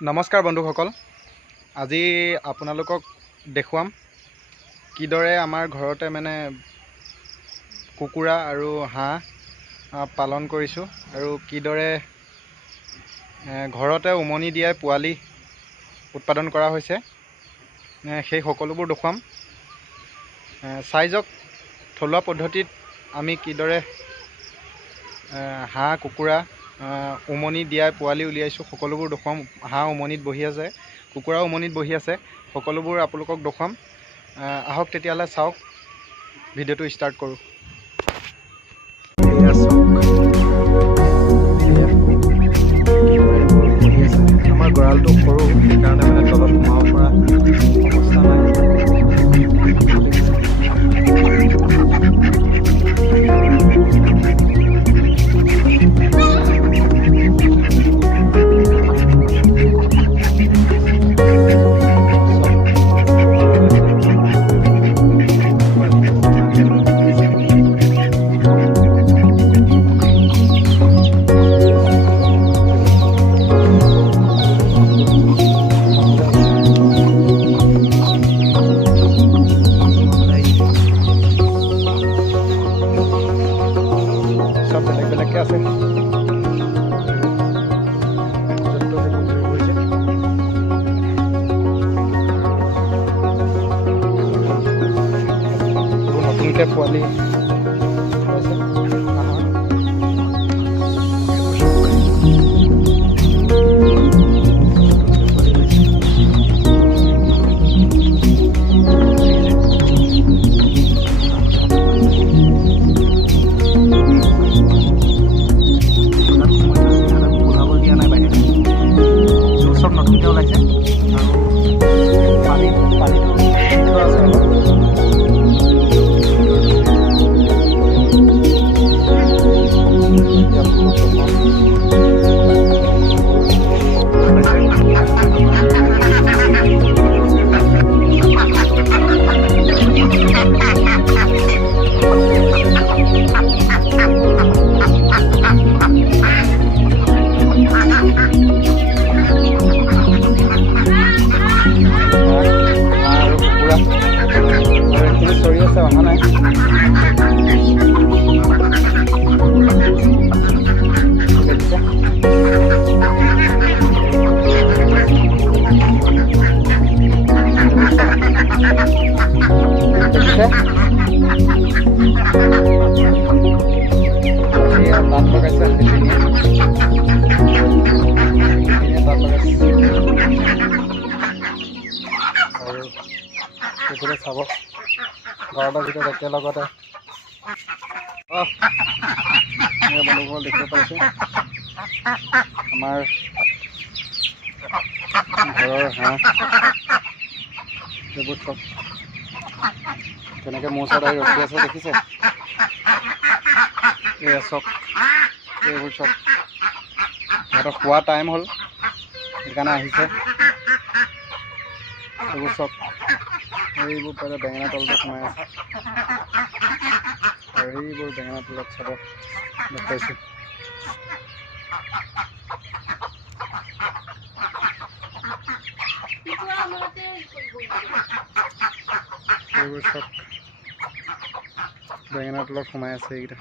নমস্কাৰ বন্ধুসকল, আজি আপোনালোকক দেখুৱাম কিদৰে আমাৰ ঘৰতে কুকুৰা আৰু হাঁহ পালন কৰিছোঁ আৰু কিদৰে ঘৰতে উমনি দিয়াই পোৱালি উৎপাদন কৰা হৈছে সেই সকলোবোৰ দেখুৱাম। চাই যাওক থলুৱা পদ্ধতিত আমি কিদৰে হাঁহ কুকুৰা উমনি দিয়াই পোৱালি উলিয়াইছোঁ সকলোবোৰ দেখুৱাম। হাঁহ উমনিত বহি আছে, কুকুৰাও উমনিত বহি আছে, সকলোবোৰ আপোনালোকক দেখুৱাম। আহক তেতিয়াহ'লে চাওক, ভিডিঅ'টো ষ্টাৰ্ট কৰোঁ। আমাৰ গঁৰালটো সৰু, সেইকাৰণে তলত সোমাব পৰা অৱস্থা নাই। সব বেলেগ বেলেগকৈ আছে। নতুনকৈ পোৱালি সব নতুনকৈ ওলাইছে আৰু পানীটো আছে অলপ। চৰি আছে, অহা নাই। তাত লগাইছে, আৰু এইফালে চাব ঘৰটোৰ ভিতৰত একেলগতে বন্ধুসকল দেখিব পাইছে আমাৰ ঘৰৰ হাঁহ। এইবোৰ চব কেনেকৈ মোৰ ওচৰত আহি ৰখি আছে দেখিছে? এয়া চব, এইবোৰ চব সিহঁতৰ খোৱা টাইম হ'ল, সেইকাৰণে আহিছে। এইবোৰ চব এইবোৰ পাৰে বেঙেনা তলতে সোমাই আছে, আৰু সেইবোৰ বেঙেনা তলত চাব দেখুৱাইছোঁ। এইবোৰ চব বেঙেনা তলত সোমাই আছে এইকেইটা।